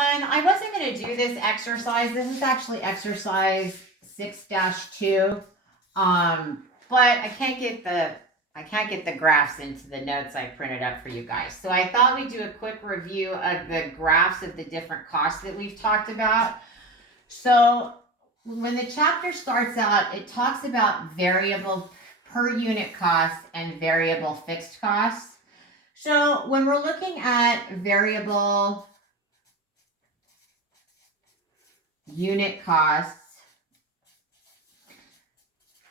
And I wasn't going to do this exercise. This is actually exercise 6-2. But I can't get the graphs into the notes I printed up for you guys. So I thought we'd do a quick review of the graphs of the different costs that we've talked about. So when the chapter starts out, it talks about variable per unit costs and variable fixed costs. So when we're looking at variable unit costs,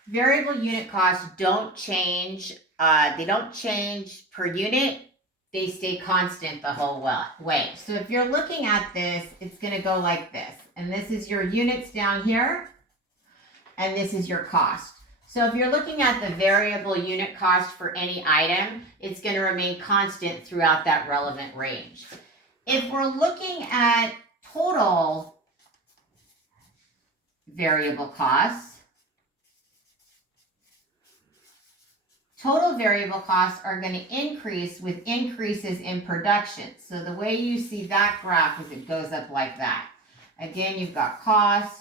variable unit costs don't change. They don't change per unit. They stay constant the whole way. So if you're looking at this, it's going to go like this. And this is your units down here. And this is your cost. So if you're looking at the variable unit cost for any item, it's going to remain constant throughout that relevant range. If we're looking at total variable costs, total variable costs are going to increase with increases in production. So the way you see that graph is it goes up like that. Again, you've got costs,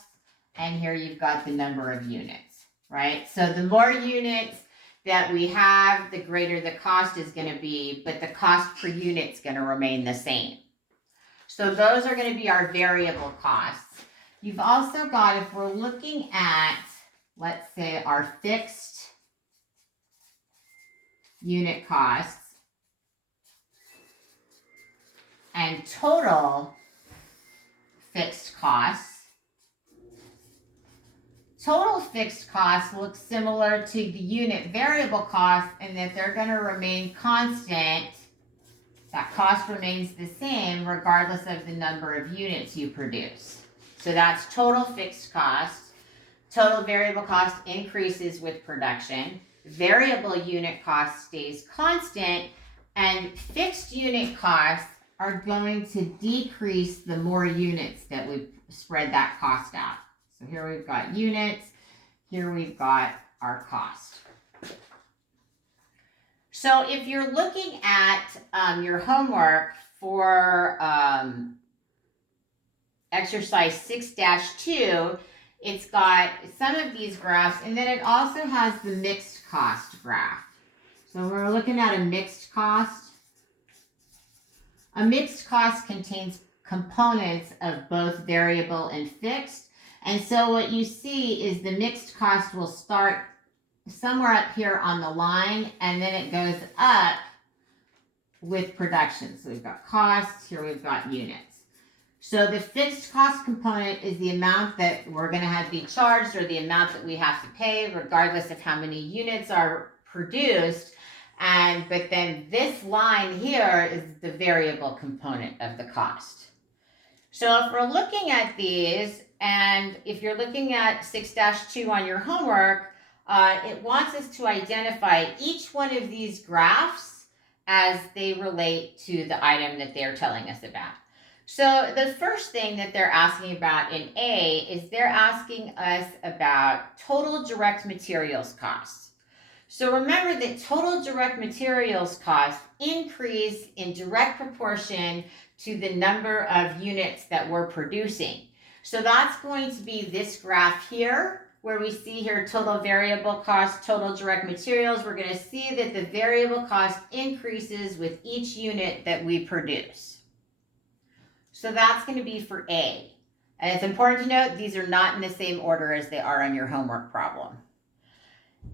and here you've got the number of units, right? So the more units that we have, the greater the cost is going to be, but the cost per unit is going to remain the same. So those are going to be our variable costs. You've also got, if we're looking at, let's say, our fixed unit costs and total fixed costs. Total fixed costs look similar to the unit variable costs in that they're going to remain constant. That cost remains the same regardless of the number of units you produce. So that's total fixed cost. Total variable cost increases with production. Variable unit cost stays constant, and fixed unit costs are going to decrease the more units that we spread that cost out. So here we've got units, here we've got our cost. So if you're looking at your homework for exercise 6-2, it's got some of these graphs, and then it also has the mixed cost graph. So we're looking at a mixed cost. A mixed cost contains components of both variable and fixed. And so what you see is the mixed cost will start somewhere up here on the line, and then it goes up with production. So we've got costs, here we've got units. So the fixed cost component is the amount that we're going to have to be charged, or the amount that we have to pay, regardless of how many units are produced. But then this line here is the variable component of the cost. So if we're looking at these, and if you're looking at 6-2 on your homework, it wants us to identify each one of these graphs as they relate to the item that they're telling us about. So the first thing that they're asking about in A is they're asking us about total direct materials costs. So remember that total direct materials costs increase in direct proportion to the number of units that we're producing. So that's going to be this graph here, where we see here total variable cost, total direct materials. We're going to see that the variable cost increases with each unit that we produce. So that's going to be for A. And it's important to note these are not in the same order as they are on your homework problem.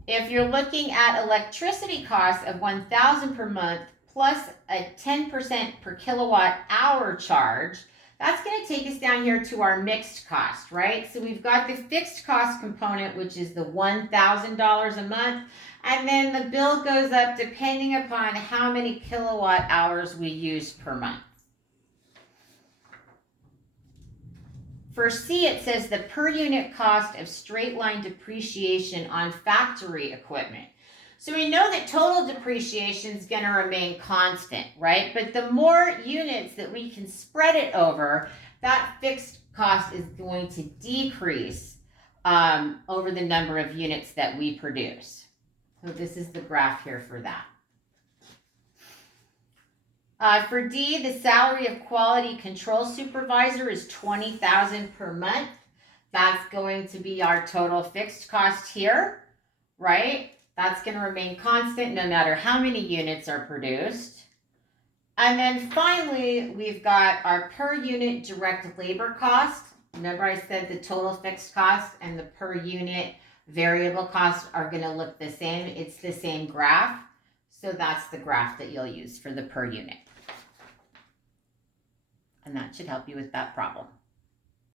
If you're looking at electricity costs of $1,000 per month plus a 10% per kilowatt hour charge, that's going to take us down here to our mixed cost, right? So we've got the fixed cost component, which is the $1,000 a month, and then the bill goes up depending upon how many kilowatt hours we use per month. For C, it says the per unit cost of straight line depreciation on factory equipment. So we know that total depreciation is going to remain constant, right? But the more units that we can spread it over, that fixed cost is going to decrease over the number of units that we produce. So this is the graph here for that. For D, the salary of quality control supervisor is $20,000 per month. That's going to be our total fixed cost here, right? That's going to remain constant no matter how many units are produced. And then finally, we've got our per unit direct labor cost. Remember I said the total fixed cost and the per unit variable cost are going to look the same. It's the same graph. So that's the graph that you'll use for the per unit. And that should help you with that problem.